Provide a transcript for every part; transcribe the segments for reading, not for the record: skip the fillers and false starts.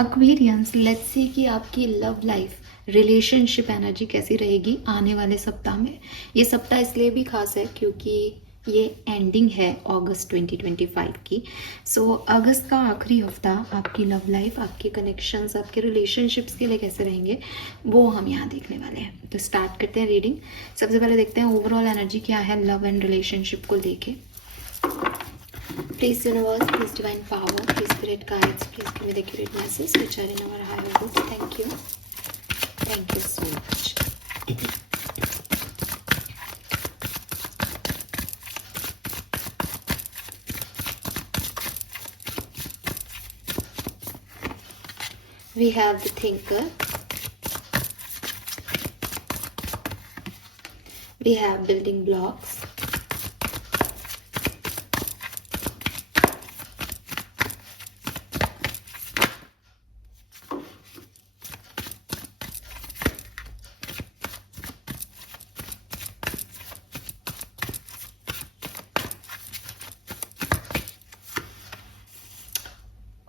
Aquarians, let's see कि आपकी love life, relationship energy कैसी रहेगी आने वाले सप्ताह में। ये सप्ताह इसलिए भी खास है क्योंकि ये एंडिंग है अगस्त 2025 की। सो अगस्त का आखिरी हफ्ता आपकी लव लाइफ, आपके कनेक्शंस, आपके रिलेशनशिप्स के लिए कैसे रहेंगे वो हम यहाँ देखने वाले हैं। तो स्टार्ट करते हैं रीडिंग। सबसे पहले देखते हैं ओवरऑल एनर्जी क्या है लव एंड रिलेशनशिप को लेके। Please universe, please divine power, please spirit guides, please give me the accurate message which are in our higher good. Thank you. Thank you so much. We have the thinker. We have building blocks.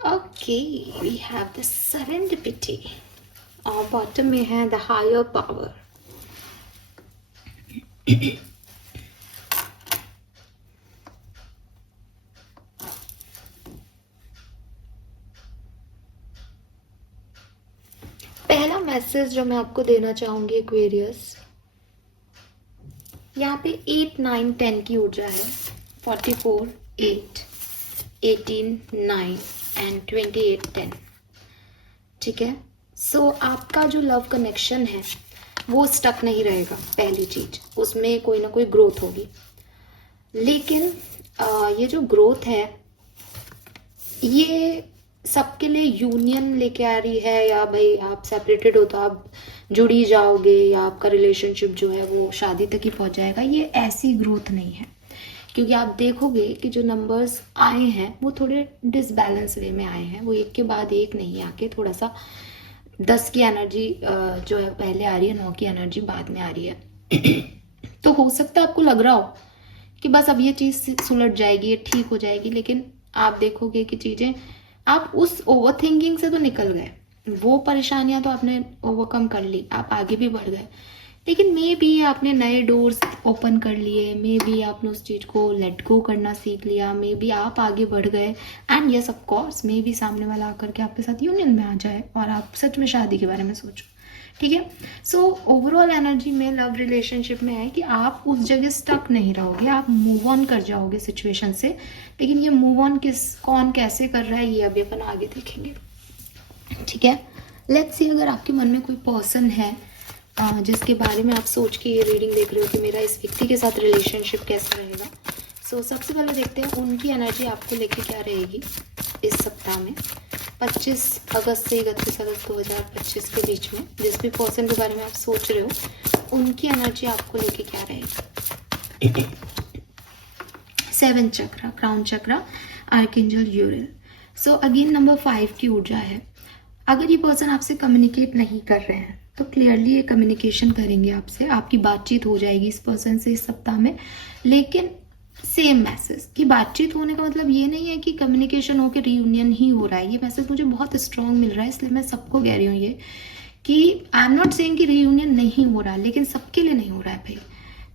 Okay, we have the serendipity और bottom में है the higher power. पहला message जो मैं आपको देना चाहूंगी Aquarius, यहाँ पे 8, 9, 10 की ऊर्जा है। 44, 8, 18, 9 एंड 28, 10। ठीक है। सो आपका जो लव कनेक्शन है वो स्टक नहीं रहेगा। पहली चीज, उसमें कोई ना कोई ग्रोथ होगी। लेकिन ये जो ग्रोथ है ये सबके लिए यूनियन लेके आ रही है, या भाई आप सेपरेटेड हो तो आप जुड़ी जाओगे, या आपका रिलेशनशिप जो है वो शादी तक ही पहुंच जाएगा, ये ऐसी ग्रोथ नहीं है। क्योंकि आप देखोगे कि जो नंबर्स आए हैं वो थोड़े डिसबैलेंस वे में आए हैं। वो एक के बाद एक नहीं आके थोड़ा सा 10 की एनर्जी जो है पहले आ रही है, 9 की एनर्जी बाद में आ रही है। तो हो सकता है आपको लग रहा हो कि बस अब ये चीज़ सुलट जाएगी, ये ठीक हो जाएगी, लेकिन आप देखोगे कि चीज़ें, आप उस ओवर थिंकिंग से तो निकल गए, वो परेशानियां तो आपने ओवरकम कर ली, आप आगे भी बढ़ गए। लेकिन मे बी आपने नए डोर्स ओपन कर लिए, मे बी आपने उस चीज़ को लेट गो करना सीख लिया, मे बी आप आगे बढ़ गए। And yes of course, may be सामने वाला आकर के आपके साथ यूनियन में आ जाए और आप सच में शादी के बारे में सोचो। ठीक है। सो ओवरऑल एनर्जी में लव रिलेशनशिप में है कि आप उस जगह स्टक नहीं रहोगे, आप मूव ऑन कर जाओगे सिचुएशन से। लेकिन ये मूव ऑन कौन कैसे कर रहा है ये अभी अपन आगे देखेंगे। ठीक है। लेट्स सी, अगर आपके मन में कोई पर्सन है जिसके बारे में आप सोच के ये रीडिंग देख रहे हो कि मेरा इस व्यक्ति के साथ रिलेशनशिप कैसा रहेगा। सो सबसे पहले देखते हैं उनकी एनर्जी आपको लेके क्या रहेगी इस सप्ताह में, 25 अगस्त से 31 अगस्त 2025 के बीच में। जिस भी पर्सन के बारे में आप सोच रहे हो उनकी एनर्जी आपको लेके क्या रहेगी। 7 चक्रा, क्राउन चक्रा, आर्कएंजल यूरियल। सो अगेन नंबर 5 की ऊर्जा है। अगर ये पर्सन आपसे कम्युनिकेट नहीं कर रहे हैं तो क्लियरली ये कम्युनिकेशन करेंगे आपसे, आपकी बातचीत हो जाएगी इस पर्सन से इस सप्ताह में। लेकिन सेम मैसेज की बातचीत होने का मतलब ये नहीं है कि कम्युनिकेशन होकर रियूनियन ही हो रहा है। ये मैसेज मुझे बहुत स्ट्रांग मिल रहा है, इसलिए मैं सबको कह रही हूँ ये कि आई एम नॉट सेइंग कि रियूनियन नहीं हो रहा, लेकिन सबके लिए नहीं हो रहा है भाई।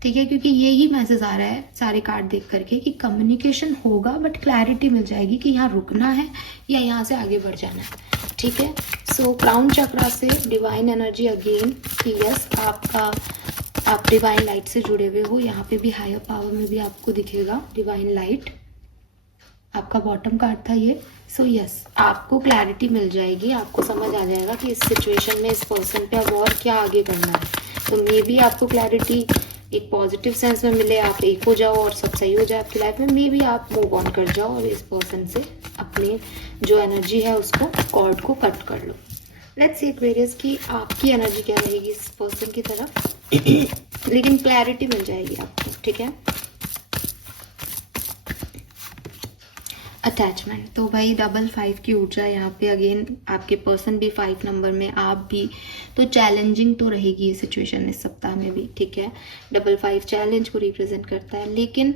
ठीक है। क्योंकि यही मैसेज आ रहा है सारे कार्ड देख करके कि कम्युनिकेशन होगा, बट क्लैरिटी मिल जाएगी कि यहाँ रुकना है या यहाँ से आगे बढ़ जाना है। ठीक है। सो क्राउन चक्रा से डिवाइन एनर्जी अगेन कि यस आप डिवाइन लाइट से जुड़े हुए हो। यहाँ पे भी हायर पावर में भी आपको दिखेगा डिवाइन लाइट, आपका बॉटम कार्ड था ये। सो यस, आपको क्लैरिटी मिल जाएगी, आपको समझ आ जाएगा कि इस सिचुएशन में इस पर्सन पे अब और क्या आगे करना है। तो मे बी आपको क्लैरिटी एक पॉजिटिव सेंस में मिले, आप एक हो जाओ और सब सही हो जाए आपकी लाइफ में। मे बी आप मूव ऑन कर जाओ और इस पर्सन से अपनी जो एनर्जी है उसको, कॉर्ड को कट कर लो। लेट्स सी एक्वेरियस की आपकी एनर्जी क्या रहेगी इस पर्सन की तरफ। लेकिन क्लैरिटी मिल जाएगी आपको। ठीक है। अटैचमेंट, तो भाई 5 की ऊर्जा यहाँ पे अगेन, आपके पर्सन भी 5 नंबर में, आप भी, तो चैलेंजिंग तो रहेगी ये सिचुएशन इस सप्ताह में भी। ठीक है। 5 चैलेंज को रिप्रेजेंट करता है, लेकिन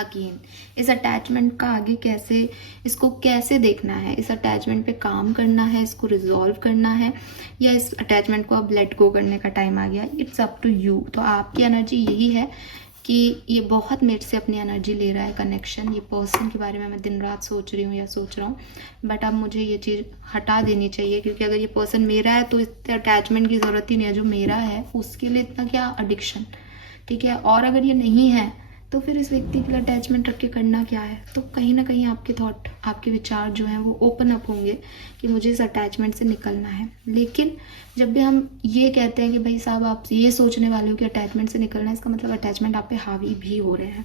अगेन इस अटैचमेंट का आगे कैसे, इसको कैसे देखना है, इस अटैचमेंट पे काम करना है, इसको रिजॉल्व करना है, या इस अटैचमेंट को अब लेट गो करने का टाइम आ गया, इट्स अप टू यू। तो आपकी एनर्जी यही है कि ये बहुत मेरे से अपनी एनर्जी ले रहा है कनेक्शन, ये पर्सन के बारे में मैं दिन रात सोच रही हूँ या सोच रहा हूँ, बट अब मुझे ये चीज़ हटा देनी चाहिए, क्योंकि अगर ये पर्सन मेरा है तो इतने अटैचमेंट की ज़रूरत ही नहीं है। जो मेरा है उसके लिए इतना क्या एडिक्शन, ठीक है। और अगर ये नहीं है तो फिर इस व्यक्ति के लिए अटैचमेंट रख के करना क्या है। तो कहीं ना कहीं आपके थॉट, आपके विचार जो हैं वो ओपन अप होंगे कि मुझे इस अटैचमेंट से निकलना है। लेकिन जब भी हम ये कहते हैं कि भाई साहब आप ये सोचने वाले हो कि अटैचमेंट से निकलना है, इसका मतलब अटैचमेंट आप पे हावी भी हो रहे हैं।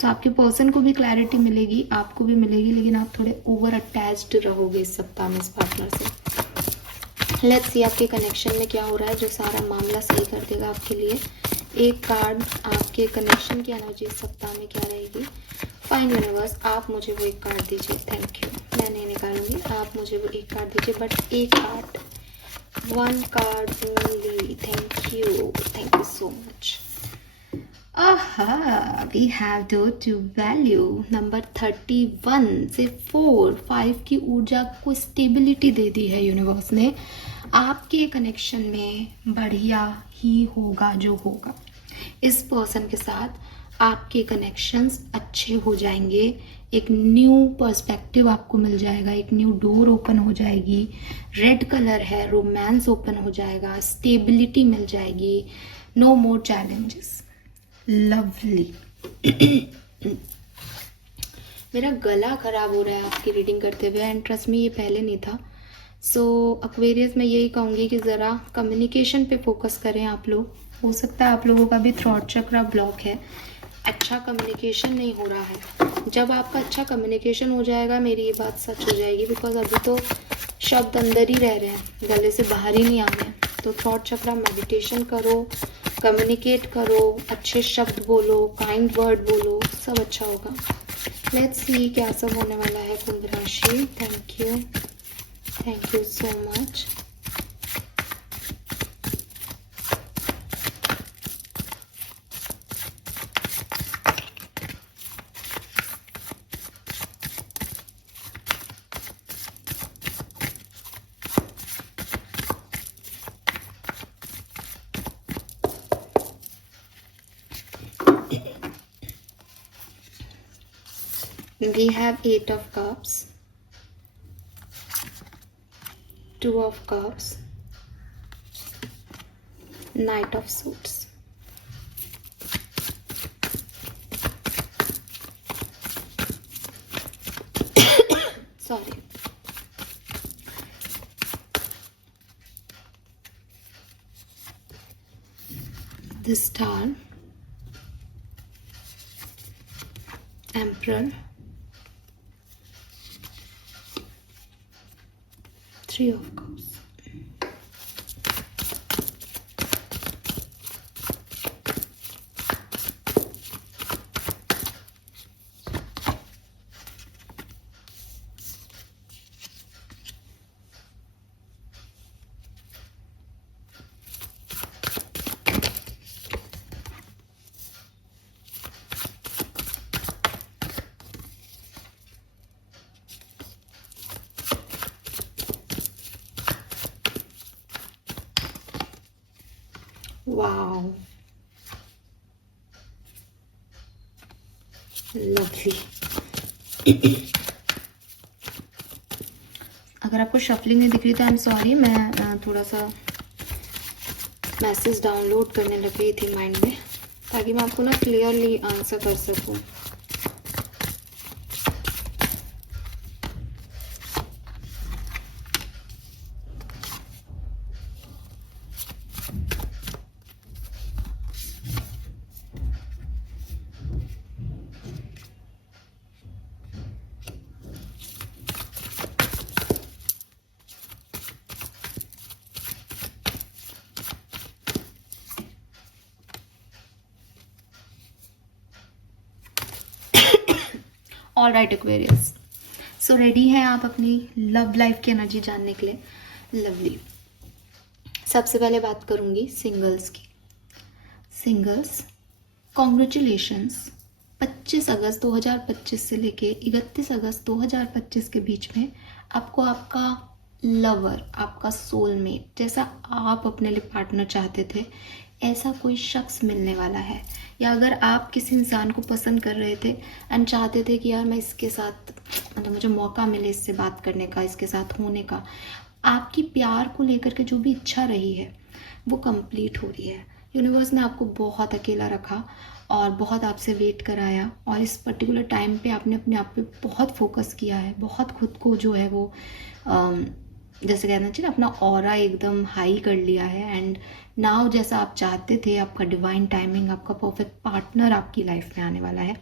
तो आपके पर्सन को भी क्लैरिटी मिलेगी, आपको भी मिलेगी, लेकिन आप थोड़े ओवर अटैच्ड रहोगे इस सप्ताह में इस पार्टनर से। लेट्स सी आपके कनेक्शन में क्या हो रहा है जो सारा मामला सही कर देगा आपके लिए। एक कार्ड, आपके कनेक्शन की एनर्जी इस सप्ताह में क्या रहेगी। फाइन यूनिवर्स, आप मुझे वो एक कार्ड दीजिए। थैंक यू, मैं नहीं निकालूंगी, आप मुझे वो एक कार्ड दीजिए, बट एक card, one card only. Thank you so much. आहा, we have the two value number 31 से 4-5 की ऊर्जा को स्टेबिलिटी दे दी है यूनिवर्स ने। आपके कनेक्शन में बढ़िया ही होगा जो होगा। इस पर्सन के साथ आपके कनेक्शंस अच्छे हो जाएंगे, एक न्यू पर्सपेक्टिव आपको मिल जाएगा, एक न्यू डोर ओपन हो जाएगी। रेड कलर है, रोमांस ओपन हो जाएगा, स्टेबिलिटी मिल जाएगी, नो मोर चैलेंजेस। लवली। मेरा गला खराब हो रहा है आपकी रीडिंग करते हुए, एंड ट्रस्ट में ये पहले नहीं था। सो एक्वेरियस, मैं यही कहूँगी कि ज़रा कम्युनिकेशन पे फोकस करें आप लोग। हो सकता है आप लोगों का भी थ्रॉट चक्रा ब्लॉक है, अच्छा कम्युनिकेशन नहीं हो रहा है। जब आपका अच्छा कम्युनिकेशन हो जाएगा मेरी ये बात सच हो जाएगी, बिकॉज अभी तो शब्द अंदर ही रह रहे हैं, गले से बाहर ही नहीं आ रहे हैं। तो थ्रॉट चक्रा मेडिटेशन करो, कम्युनिकेट करो, अच्छे शब्द बोलो, काइंड वर्ड बोलो, सब अच्छा होगा। लेट्स सी क्या सब होने वाला है कुंभ राशि। Thank you so much. We have 8 of Cups, 2 of Cups, Knight of Swords. Sorry. The Star, Emperor, 3 of Cups. Wow, lovely. अगर आपको शफलिंग नहीं दिख रही तो आई एम सॉरी, मैं थोड़ा सा मैसेज डाउनलोड करने लग गई थी माइंड में, ताकि मैं आपको ना क्लियरली आंसर कर सकूं। All right Aquarius, so ready हैं आप अपनी लव लाइफ की एनर्जी जानने के लिए। लवली। सबसे पहले बात करूंगी सिंगल्स की। सिंगल्स, कॉन्ग्रेचुलेशंस, 25 अगस्त 2025 से लेके 31 अगस्त 2025 के बीच में आपको आपका लवर, आपका सोलमेट, जैसा आप अपने लिए पार्टनर चाहते थे ऐसा कोई शख्स मिलने वाला है। या अगर आप किसी इंसान को पसंद कर रहे थे एंड चाहते थे कि यार मैं इसके साथ, मतलब मुझे मौका मिले इससे बात करने का, इसके साथ होने का, आपकी प्यार को लेकर के जो भी इच्छा रही है वो कंप्लीट हो रही है। यूनिवर्स ने आपको बहुत अकेला रखा और बहुत आपसे वेट कराया, और इस पर्टिकुलर टाइम पे आपने अपने आप पे बहुत फोकस किया है, बहुत खुद को जो है वो जैसे कहना चाहिए अपना ऑरा एकदम हाई कर लिया है। एंड नाउ जैसा आप चाहते थे, आपका डिवाइन टाइमिंग, आपका परफेक्ट पार्टनर आपकी लाइफ में आने वाला है।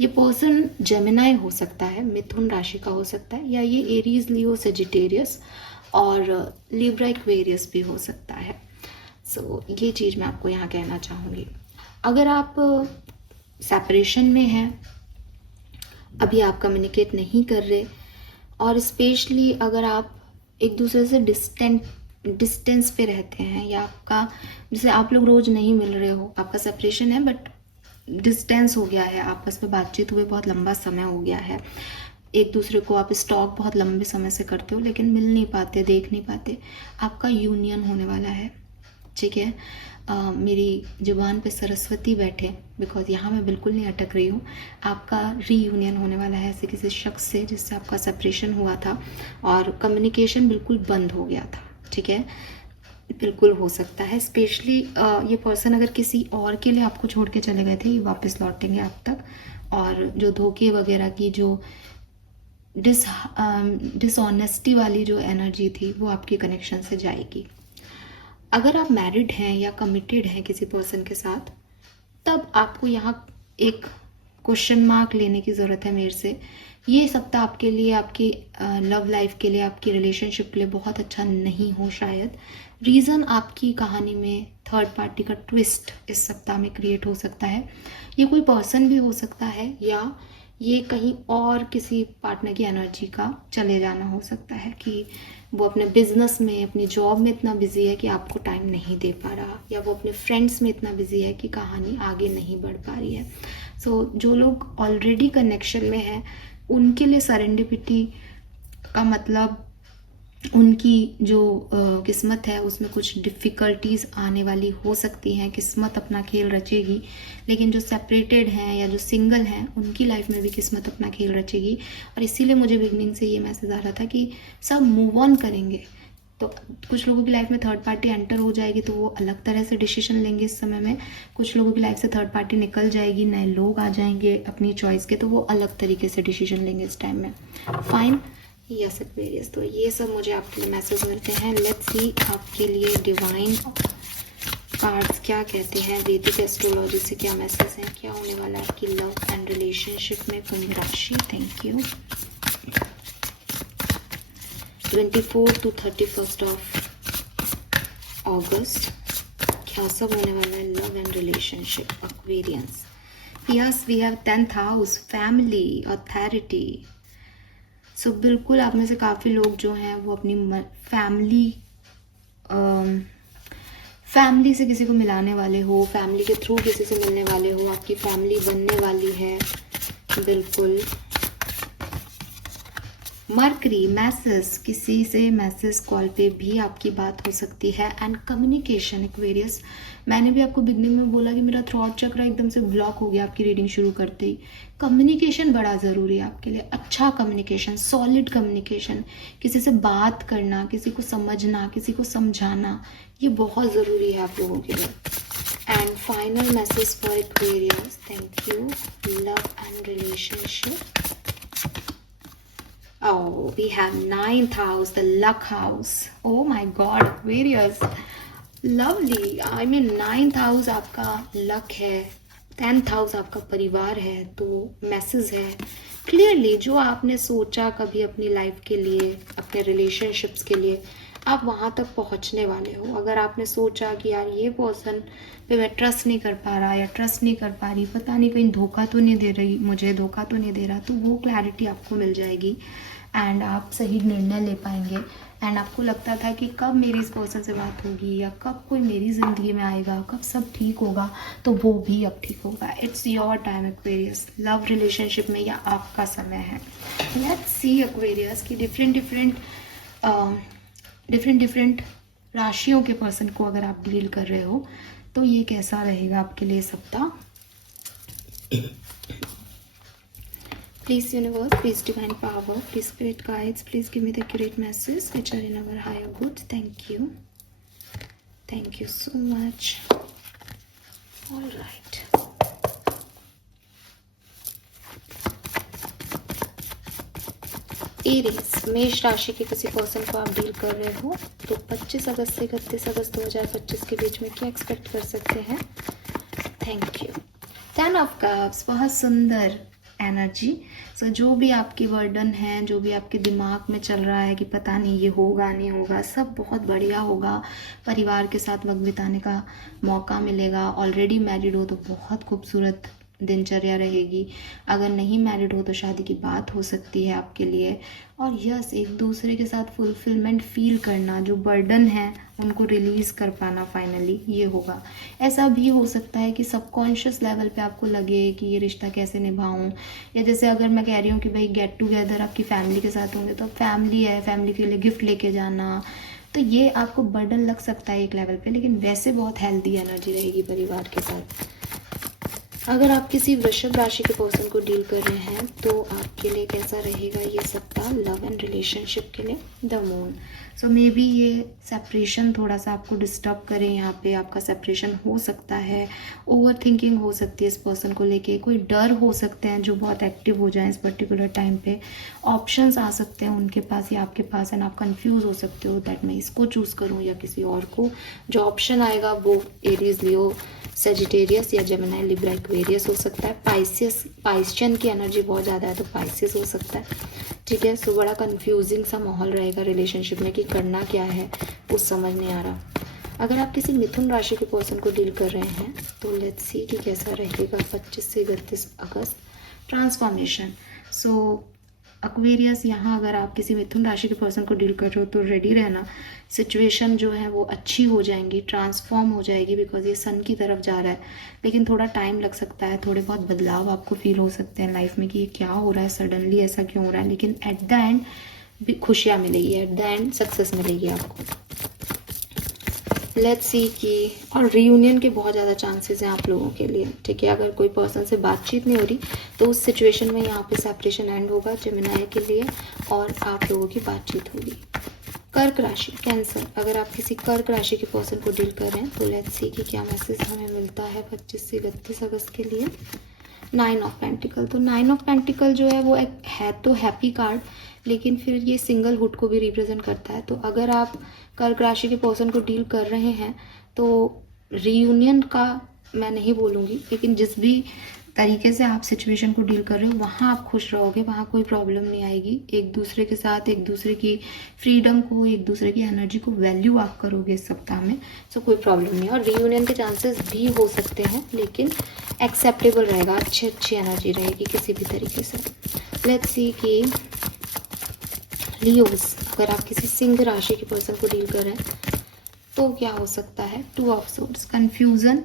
ये पर्सन जेमिनाई हो सकता है, मिथुन राशि का हो सकता है, या ये एरीज, लियो, सेजिटेरियस और लिब्रा एक्वेरियस भी हो सकता है। सो ये चीज़ मैं आपको यहाँ कहना चाहूँगी। अगर आप सेपरेशन में हैं, अभी आप कम्युनिकेट नहीं कर रहे, और स्पेशली अगर आप एक दूसरे से डिस्टेंस पे रहते हैं, या आपका जैसे आप लोग रोज़ नहीं मिल रहे हो, आपका सेपरेशन है बट डिस्टेंस हो गया है, आपस में बातचीत हुए बहुत लंबा समय हो गया है, एक दूसरे को आप स्टॉक बहुत लंबे समय से करते हो लेकिन मिल नहीं पाते, देख नहीं पाते, आपका यूनियन होने वाला है। ठीक है, मेरी जुबान पे सरस्वती बैठे, बिकॉज यहाँ मैं बिल्कुल नहीं अटक रही हूँ। आपका रीयूनियन होने वाला है ऐसे किसी शख्स से जिससे आपका सेपरेशन हुआ था और कम्युनिकेशन बिल्कुल बंद हो गया था। ठीक है, बिल्कुल हो सकता है। स्पेशली ये पर्सन अगर किसी और के लिए आपको छोड़ के चले गए थे, ये वापस लौटेंगे आप तक, और जो धोखे वगैरह की जो डिसऑनेस्टी वाली जो एनर्जी थी वो आपके कनेक्शन से जाएगी। अगर आप मैरिड हैं या कमिटेड हैं किसी पर्सन के साथ, तब आपको यहाँ एक क्वेश्चन मार्क लेने की ज़रूरत है मेरे से। ये सप्ताह आपके लिए, आपकी लव लाइफ के लिए, आपकी रिलेशनशिप के लिए बहुत अच्छा नहीं हो शायद। रीज़न आपकी कहानी में थर्ड पार्टी का ट्विस्ट इस सप्ताह में क्रिएट हो सकता है। ये कोई पर्सन भी हो सकता है, या ये कहीं और किसी पार्टनर की एनर्जी का चले जाना हो सकता है कि वो अपने बिजनेस में, अपनी जॉब में इतना बिजी है कि आपको टाइम नहीं दे पा रहा, या वो अपने फ्रेंड्स में इतना बिजी है कि कहानी आगे नहीं बढ़ पा रही है। सो जो लोग ऑलरेडी कनेक्शन में हैं उनके लिए सरेंडिपिटी का मतलब उनकी जो किस्मत है उसमें कुछ डिफ़िकल्टीज़ आने वाली हो सकती हैं, किस्मत अपना खेल रचेगी। लेकिन जो सेपरेटेड हैं या जो सिंगल हैं उनकी लाइफ में भी किस्मत अपना खेल रचेगी। और इसीलिए मुझे बिगनिंग से ये मैसेज आ रहा था कि सब मूव ऑन करेंगे। तो कुछ लोगों की लाइफ में थर्ड पार्टी एंटर हो जाएगी तो वो अलग तरह से डिसीजन लेंगे इस समय में। कुछ लोगों की लाइफ से थर्ड पार्टी निकल जाएगी, नए लोग आ जाएंगे अपनी चॉइस के, तो वो अलग तरीके से डिसीजन लेंगे इस टाइम में। Fine, yes Aquarius. तो ये सब मुझे आपके लिए मैसेज मिलते हैं। लेट्स सी आपके लिए डिवाइन कार्ड्स क्या कहते हैं, वैदिक एस्ट्रोलॉजी से क्या मैसेज है, क्या होने वाला है आपकी लव एंड रिलेशनशिप में कुंभ राशि। Thank you. 24 to 31 of August क्या सब होने वाला है love and relationship Aquarians. Yes, we have 10th house, family, authority. So बिल्कुल आप में से काफ़ी लोग जो हैं वो अपनी फैमिली से किसी को मिलाने वाले हो, फैमिली के थ्रू किसी से मिलने वाले हो, आपकी फैमिली बनने वाली है। बिल्कुल मरकरी, मैसेज, किसी से मैसेज कॉल पे भी आपकी बात हो सकती है। एंड कम्युनिकेशन एक्वेरियस, मैंने भी आपको बिगनिंग में बोला कि मेरा थ्रॉट चक्र एकदम से ब्लॉक हो गया आपकी रीडिंग शुरू करते ही। कम्युनिकेशन बड़ा ज़रूरी है आपके लिए, अच्छा कम्युनिकेशन, सॉलिड कम्युनिकेशन, किसी से बात करना, किसी को समझना, किसी को समझाना, ये बहुत ज़रूरी है आप लोगों के लिए। And final message for Aquarius, thank you, love and relationship. Oh, we have 9th house, the luck house. Oh my God, Aquarius, lovely. I mean 9th house आपका luck है, 10th house आपका परिवार है। तो मैसेज है clearly, जो आपने सोचा कभी अपनी लाइफ के लिए, अपने रिलेशनशिप्स के लिए, आप वहाँ तक पहुँचने वाले हो। अगर आपने सोचा कि यार ये पर्सन पे मैं ट्रस्ट नहीं कर पा रहा या ट्रस्ट नहीं कर पा रही, पता नहीं कहीं धोखा तो नहीं दे रही, मुझे धोखा तो नहीं दे रहा, तो वो क्लैरिटी आपको मिल जाएगी। एंड आप सही निर्णय ले पाएंगे। एंड आपको लगता था कि कब मेरी इस पर्सन से बात होगी या कब कोई मेरी ज़िंदगी में आएगा, कब सब ठीक होगा, तो वो भी अब ठीक होगा। It's your time Aquarius. Love relationship में यह आपका समय है। लेट्स सी एक्वेरियस कि डिफरेंट राशियों के पर्सन को अगर आप डील कर रहे हो तो ये कैसा रहेगा आपके लिए सप्ताह। Please universe, please divine power, please spirit guides, please give me the accurate message which are in our higher good. Thank you. Thank you so much. All right. Aries, मेष राशि के किसी पर्सन को आप डील कर रहे हो तो 25 अगस्त से 31 अगस्त 2025 के बीच में क्या एक्सपेक्ट कर सकते हैं। Thank you. 10 ऑफ कप्स, बहुत सुंदर एनर्जी। सो जो भी आपकी बर्डन है, जो भी आपके दिमाग में चल रहा है कि पता नहीं ये होगा नहीं होगा, सब बहुत बढ़िया होगा। परिवार के साथ वक्त बिताने का मौका मिलेगा। ऑलरेडी मैरिड हो तो बहुत खूबसूरत दिनचर्या रहेगी। अगर नहीं मैरिड हो तो शादी की बात हो सकती है आपके लिए। और यस, एक दूसरे के साथ फुलफिलमेंट फील करना, जो बर्डन है उनको रिलीज़ कर पाना फाइनली, ये होगा। ऐसा भी हो सकता है कि सबकॉन्शियस लेवल पे आपको लगे कि ये रिश्ता कैसे निभाऊं, या जैसे अगर मैं कह रही हूँ कि भाई गेट टुगेदर आपकी फैमिली के साथ होंगे तो फैमिली है, फैमिली के लिए गिफ्ट लेके जाना, तो ये आपको बर्डन लग सकता है एक लेवल पे, लेकिन वैसे बहुत हेल्दी एनर्जी रहेगी परिवार के साथ। अगर आप किसी वृषभ राशि के पर्सन को डील कर रहे हैं तो आपके लिए कैसा रहेगा ये सप्ताह लव एंड रिलेशनशिप के लिए। The moon. So may be ये सेपरेशन थोड़ा सा आपको डिस्टर्ब करे। यहाँ पे आपका सेपरेशन हो सकता है, ओवर थिंकिंग हो सकती है इस पर्सन को लेके, कोई डर हो सकते हैं जो बहुत एक्टिव हो जाए इस पर्टिकुलर टाइम पे। ऑप्शंस आ सकते हैं उनके पास या आपके पास, एंड आप कंफ्यूज हो सकते हो दैट मैं इसको चूज़ करूँ या किसी और को। जो ऑप्शन आएगा वो एरीज, लियो, सेजिटेरियस या जेमिनी, लिब्रा, एक्वेरियस हो सकता है। पाइसियन की एनर्जी बहुत ज़्यादा है तो पाइसिस हो सकता है। ठीक है। सो बड़ा कंफ्यूजिंग सा माहौल रहेगा रिलेशनशिप में कि करना क्या है कुछ समझ नहीं आ रहा। अगर आप किसी मिथुन राशि के पर्सन को डील कर रहे हैं तो लेट्स सी कि कैसा रहेगा 25 से 31 अगस्त। ट्रांसफॉर्मेशन। सो एक्वेरियस, यहाँ अगर आप किसी मिथुन राशि के पर्सन को डील कर रहे हो तो रेडी रहना। सिचुएशन जो है वो अच्छी हो जाएंगी, ट्रांसफॉर्म हो जाएगी, बिकॉज ये सन की तरफ जा रहा है। लेकिन थोड़ा टाइम लग सकता है, थोड़े बहुत बदलाव आपको फील हो सकते हैं लाइफ में कि ये क्या हो रहा है, सडनली ऐसा क्यों हो रहा है। लेकिन एट द एंड खुशियाँ मिलेगी, एट द एंड सक्सेस मिलेगी आपको। लेट्स सी कि और रीयूनियन के बहुत ज़्यादा चांसेस हैं आप लोगों के लिए। ठीक है। अगर कोई पर्सन से बातचीत नहीं हो रही तो उस सिचुएशन में यहाँ पे सेपरेशन एंड होगा जेमिनी के लिए और आप लोगों की बातचीत होगी। कर्क राशि, कैंसर। अगर आप किसी कर्क राशि के पर्सन को डील कर रहे हैं तो लेट्स सी कि क्या मैसेज हमें मिलता है 25 से 31 अगस्त के लिए। 9 ऑफ पेंटिकल। तो 9 ऑफ पेंटिकल जो है वो एक है तो हैप्पी कार्ड, लेकिन फिर ये सिंगल हुड को भी रिप्रेजेंट करता है। तो अगर आप कर्क राशि के पर्सन को डील कर रहे हैं तो रीयूनियन का मैं नहीं बोलूँगी, लेकिन जिस भी तरीके से आप सिचुएशन को डील कर रहे हो वहाँ आप खुश रहोगे, वहाँ कोई प्रॉब्लम नहीं आएगी। एक दूसरे के साथ एक दूसरे की फ्रीडम को, एक दूसरे की एनर्जी को वैल्यू आप करोगे इस सप्ताह में। सो कोई प्रॉब्लम नहीं है। और रीयूनियन के चांसेस भी हो सकते हैं लेकिन एक्सेप्टेबल रहेगा, अच्छी एनर्जी रहेगी किसी भी तरीके से। लेट्स सी कि लियोस, अगर आप किसी सिंह राशि के पर्सन को डील कर रहे हैं तो क्या हो सकता है। 2 ऑफ सोर्ड्स। कंफ्यूजन,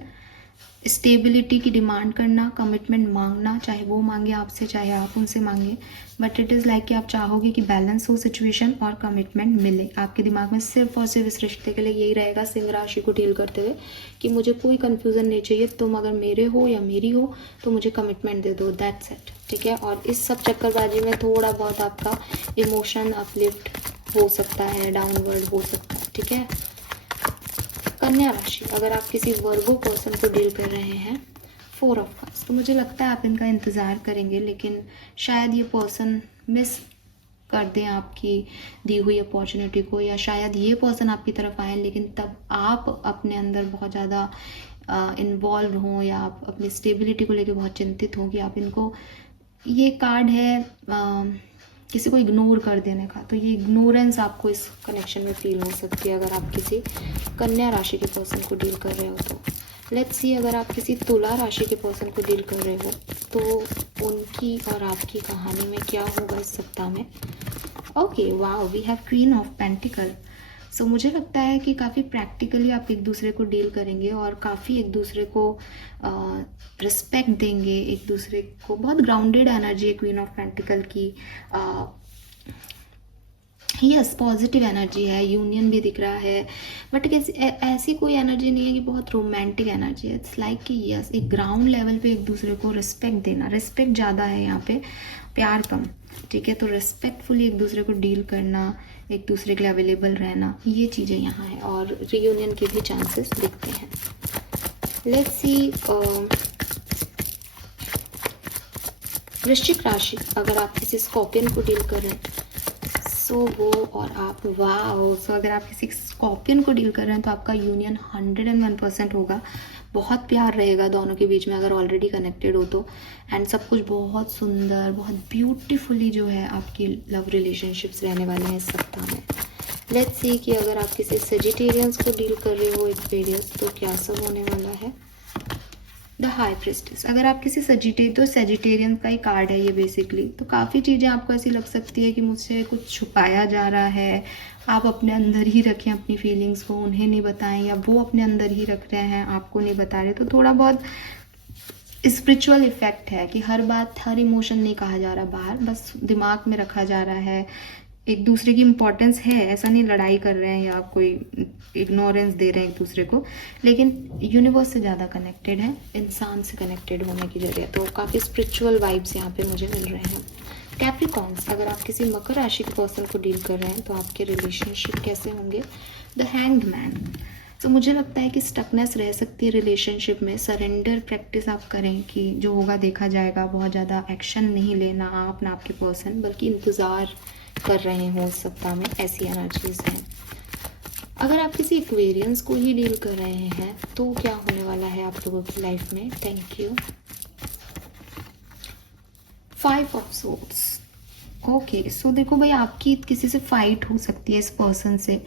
स्टेबिलिटी की डिमांड करना, कमिटमेंट मांगना, चाहे वो मांगे आपसे चाहे आप उनसे मांगे, बट इट इज़ लाइक कि आप चाहोगे कि बैलेंस हो सिचुएशन और कमिटमेंट मिले। आपके दिमाग में सिर्फ और सिर्फ इस रिश्ते के लिए यही रहेगा सिंह राशि को डील करते हुए कि मुझे कोई कन्फ्यूज़न नहीं चाहिए, तुम अगर मेरे हो या मेरी हो तो मुझे कमिटमेंट दे दो, दैट्स इट। ठीक है। और इस सब चक्करबाजी में थोड़ा बहुत आपका इमोशन अपलिफ्ट हो सकता है, डाउनवर्ड हो सकता है। ठीक है। कन्या राशि, अगर आप किसी वर्गो पर्सन को डील कर रहे हैं 4 ऑफ कप्स, तो मुझे लगता है आप इनका इंतज़ार करेंगे, लेकिन शायद ये पर्सन मिस कर दें आपकी दी हुई अपॉर्चुनिटी को, या शायद ये पर्सन आपकी तरफ आए लेकिन तब आप अपने अंदर बहुत ज़्यादा इन्वॉल्व हों या आप अपनी स्टेबिलिटी को लेकर बहुत चिंतित हों कि आप इनको, ये कार्ड है किसी को इग्नोर कर देने का, तो ये इग्नोरेंस आपको इस कनेक्शन में फील हो सकती है अगर आप किसी कन्या राशि के पर्सन को डील कर रहे हो तो। लेट्स सी अगर आप किसी तुला राशि के पर्सन को डील कर रहे हो तो उनकी और आपकी कहानी में क्या होगा इस सप्ताह में। Okay, wow, we have queen of pentacle. So मुझे लगता है कि काफ़ी प्रैक्टिकली आप एक दूसरे को डील करेंगे और काफ़ी एक दूसरे को रिस्पेक्ट देंगे, एक दूसरे को। बहुत ग्राउंडेड एनर्जी है क्वीन ऑफ पेंटिकल की। यस, पॉजिटिव एनर्जी है, यूनियन भी दिख रहा है, बट ऐसी कोई एनर्जी नहीं है कि बहुत रोमांटिक एनर्जी है। इट्स लाइक कि यस, एक ग्राउंड लेवल पे एक दूसरे को रिस्पेक्ट देना, रिस्पेक्ट ज़्यादा है यहाँ पे, प्यार कम, ठीक है। तो रिस्पेक्टफुली एक दूसरे को डील करना, एक दूसरे के लिए अवेलेबल रहना, ये चीज़ें यहाँ हैं और रीयूनियन के भी चांसेस दिखते हैं। लेट्स सी वृश्चिक राशि, अगर आप किसी स्कॉर्पियन को डील कर रहे हैं सो वो और आप, वाओ। सो अगर आप किसी स्कॉर्पियन को डील कर रहे हैं तो आपका यूनियन 101% होगा, बहुत प्यार रहेगा दोनों के बीच में अगर ऑलरेडी कनेक्टेड हो तो। एंड सब कुछ बहुत सुंदर, बहुत ब्यूटीफुली जो है आपकी लव रिलेशनशिप्स रहने वाले हैं इस सप्ताह में। लेट्स सी कि अगर आप किसी सजिटेरियंस को डील कर रहे हो एक्वेरियस, तो क्या सब होने वाला है। द हाई प्रिस्टेस, अगर आप किसी सेजिटेरियन का ही कार्ड है ये बेसिकली। तो काफ़ी चीज़ें आपको ऐसी लग सकती है कि मुझसे कुछ छुपाया जा रहा है, आप अपने अंदर ही रखें अपनी फीलिंग्स को, उन्हें नहीं बताएं, या वो अपने अंदर ही रख रहे हैं, आपको नहीं बता रहे। तो थोड़ा बहुत स्पिरिचुअल इफेक्ट है कि हर बात, हर इमोशन नहीं कहा जा रहा बाहर, बस दिमाग में रखा जा रहा है। एक दूसरे की इम्पोर्टेंस है, ऐसा नहीं लड़ाई कर रहे हैं या कोई इग्नोरेंस दे रहे हैं एक दूसरे को, लेकिन यूनिवर्स से ज़्यादा कनेक्टेड है, इंसान से कनेक्टेड होने की जगह। तो काफ़ी स्पिरिचुअल वाइब्स यहाँ पे मुझे मिल रहे हैं। कैप्रिकॉर्न्स, अगर आप किसी मकर राशि के पर्सन को डील कर रहे हैं तो आपके रिलेशनशिप कैसे होंगे। द हैंग्ड मैन, तो मुझे लगता है कि स्टकनेस रह सकती है रिलेशनशिप में। सरेंडर प्रैक्टिस आप करें कि जो होगा देखा जाएगा, बहुत ज़्यादा एक्शन नहीं लेना आप ना आपके पर्सन, बल्कि इंतज़ार कर रहे हो इस सप्ताह में, ऐसी एनर्जीज हैं। अगर आप किसी एक्वेरियंस को ही डील कर रहे हैं तो क्या होने वाला है आप लोगों की लाइफ में। Thank you. 5 of swords, okay. So देखो भाई, आपकी किसी से फाइट हो सकती है इस पर्सन से।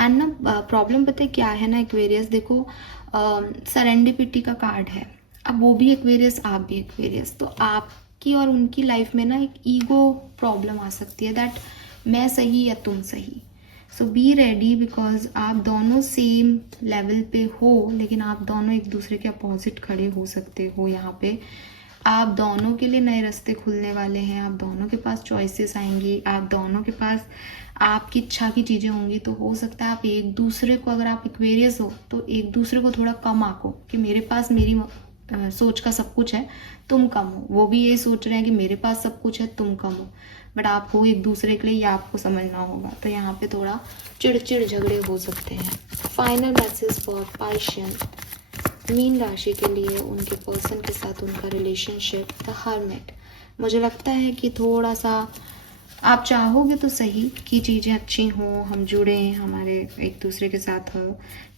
एंड ना प्रॉब्लम पता है क्या है ना एक्वेरियस, देखो सरेंडिपिटी का कार्ड है। अब वो भी एक्वेरियस, आप भी एक्वेरियस, तो आपकी और उनकी लाइफ में ना एक ईगो प्रॉब्लम आ सकती है, दैट मैं सही या तुम सही। सो बी रेडी, बिकॉज आप दोनों सेम लेवल पे हो, लेकिन आप दोनों एक दूसरे के अपोजिट खड़े हो सकते हो यहाँ पे। आप दोनों के लिए नए रास्ते खुलने वाले हैं, आप दोनों के पास चॉइसेस आएंगी, आप दोनों के पास आपकी इच्छा की चीज़ें होंगी। तो हो सकता है आप एक दूसरे को, अगर आप एक्वेरियस हो तो एक दूसरे को थोड़ा कम आंको कि मेरे पास मेरी सोच का सब कुछ है, तुम कम हो। वो भी ये सोच रहे हैं कि मेरे पास सब कुछ है, तुम कम हो, बट आप हो एक दूसरे के लिए, ये आपको समझना होगा। तो यहाँ पे थोड़ा चिड़चिड़ झगड़े हो सकते हैं। फाइनल मैसेज फॉर पाइशियन, मीन राशि के लिए, उनके पर्सन के साथ उनका रिलेशनशिप, द हर्मिट। मुझे लगता है कि थोड़ा सा आप चाहोगे तो सही कि चीज़ें अच्छी हों, हम जुड़ें, हमारे एक दूसरे के साथ हो,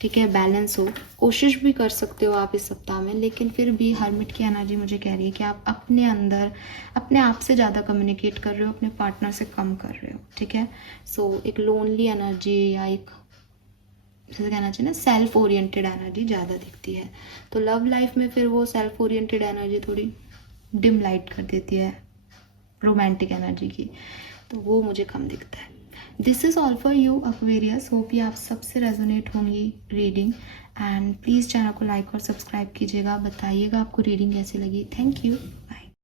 ठीक है, बैलेंस हो। कोशिश भी कर सकते हो आप इस सप्ताह में, लेकिन फिर भी हर्मिट की एनर्जी मुझे कह रही है कि आप अपने अंदर अपने आप से ज़्यादा कम्युनिकेट कर रहे हो, अपने पार्टनर से कम कर रहे हो, ठीक है। सो एक लोनली एनर्जी या एक, जैसे कहना चाहिए ना, सेल्फ ओरिएंटेड एनर्जी ज़्यादा दिखती है। तो लव लाइफ में फिर वो सेल्फ ओरिएंटेड एनर्जी थोड़ी डिम लाइट कर देती है रोमांटिक एनर्जी की, तो वो मुझे कम दिखता है। This is all for you Aquarius, hope ये आप सबसे रेजोनेट होंगी रीडिंग। एंड प्लीज़ चैनल को लाइक और सब्सक्राइब कीजिएगा, बताइएगा आपको रीडिंग कैसी लगी। Thank you.